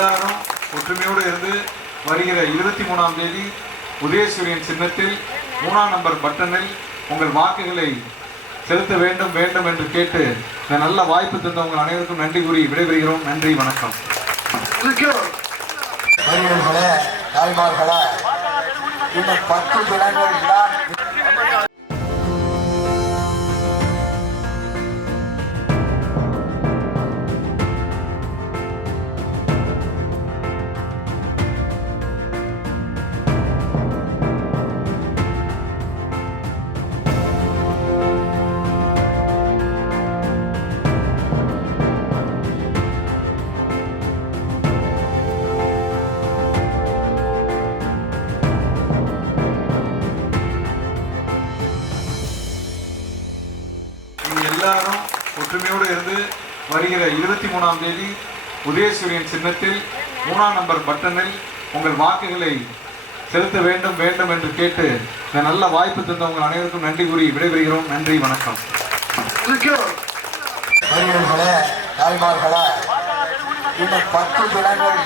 எல்லாரும் ஒற்றுமையோடு இருந்து வருகிற 23ஆம் தேதி உதயசூரியன் சின்னத்தில் 3ஆம் நம்பர் பட்டனில் உங்கள் வாக்குகளை செலுத்த வேண்டும் வேண்டும் என்று கேட்டு இந்த நல்ல வாய்ப்பு தந்த உங்கள் அனைவருக்கும் நன்றி கூறி விடைபெறுகிறோம். நன்றி, வணக்கம். தாய்மார்களே, இன்னும் 10 தினங்கள் தான் எல்லாரும் ஒற்றுமையோடு இருந்து வருகிற 23ஆம் தேதி உதயசூரியன் சின்னத்தில் 3ஆம் நம்பர் பட்டனில் உங்கள் வாக்குகளை செலுத்த வேண்டும் வேண்டும் என்று கேட்டு இந்த நல்ல வாய்ப்பு தந்த உங்கள் அனைவருக்கும் நன்றி கூறி விடைபெறுகிறோம். நன்றி, வணக்கம். தாய்மார்களே, இன்னும் 10 தினங்கள்